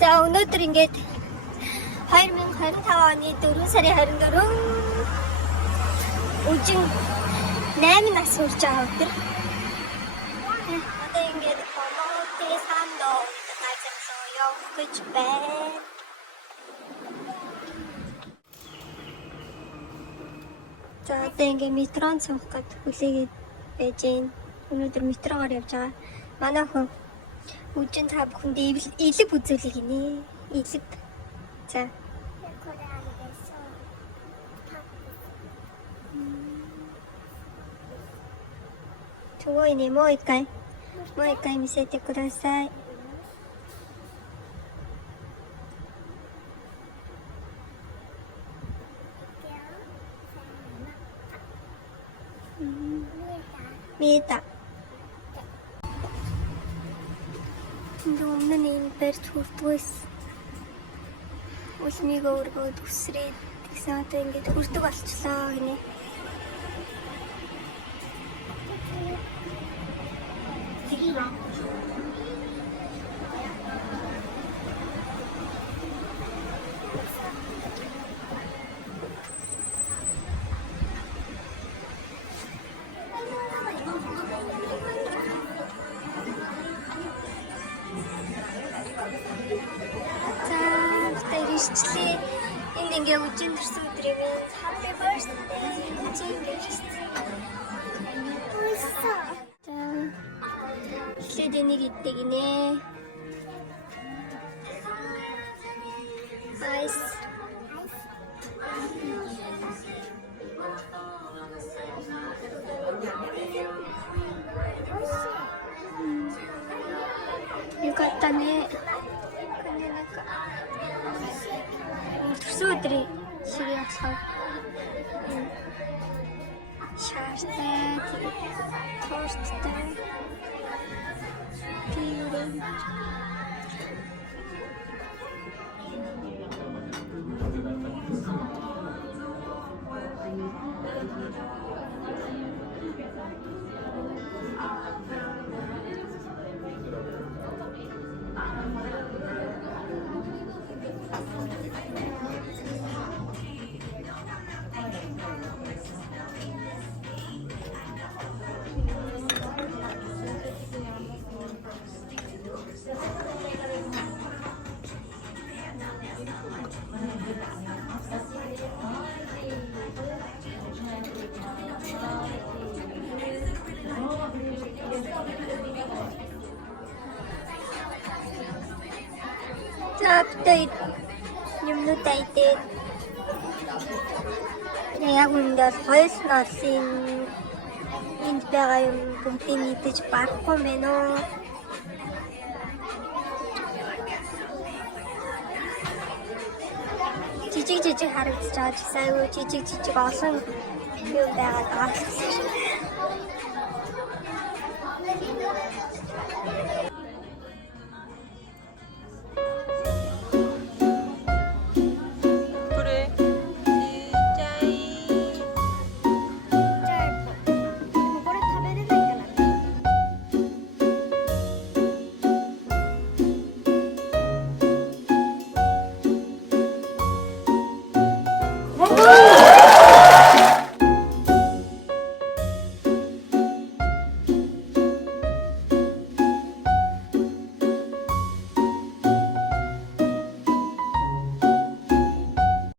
За өнөөдөр ингээд 2025 оны 4 сарын 24 өжин 8 нас хүрч байгаа өдөр. Одоо ингээд Хомоотын сандоо гайхалтай явах гэж байна. За одоо ингээд метрон суух гээд хүлээгээд байж гин. Өнөөдөр метрогоор явж байгаа. Манай хүн өжин та бүхэнд илэг үзүүлэх гинэ. Илэг. За. Чуойнеもう一回見せてください。見えた。Өмнө нь энэ барьж хүрдгүйс. Үлмийг өөргөө төсрээд тэгсэн одоо ингээд хүрдэг болчлоо гинэ. Ирчлээ. Энд ингээ үжин төрсөн өдрийг happy birthday үжин гэсэн. За. Эхлээд энийг иддэг гинэ. Айс. Юкатане. Өдрийн шиг явах. Шаартай, торттай. Тиймээ. Update юмнуудаа идээд яг үндэ хоёр насын энд байгаа юм бүгдийг идэж барахгүй мэн үү. Жижиг харагдаж байгаа ч сайн уу, жижиг олон юм байгаад байгаа.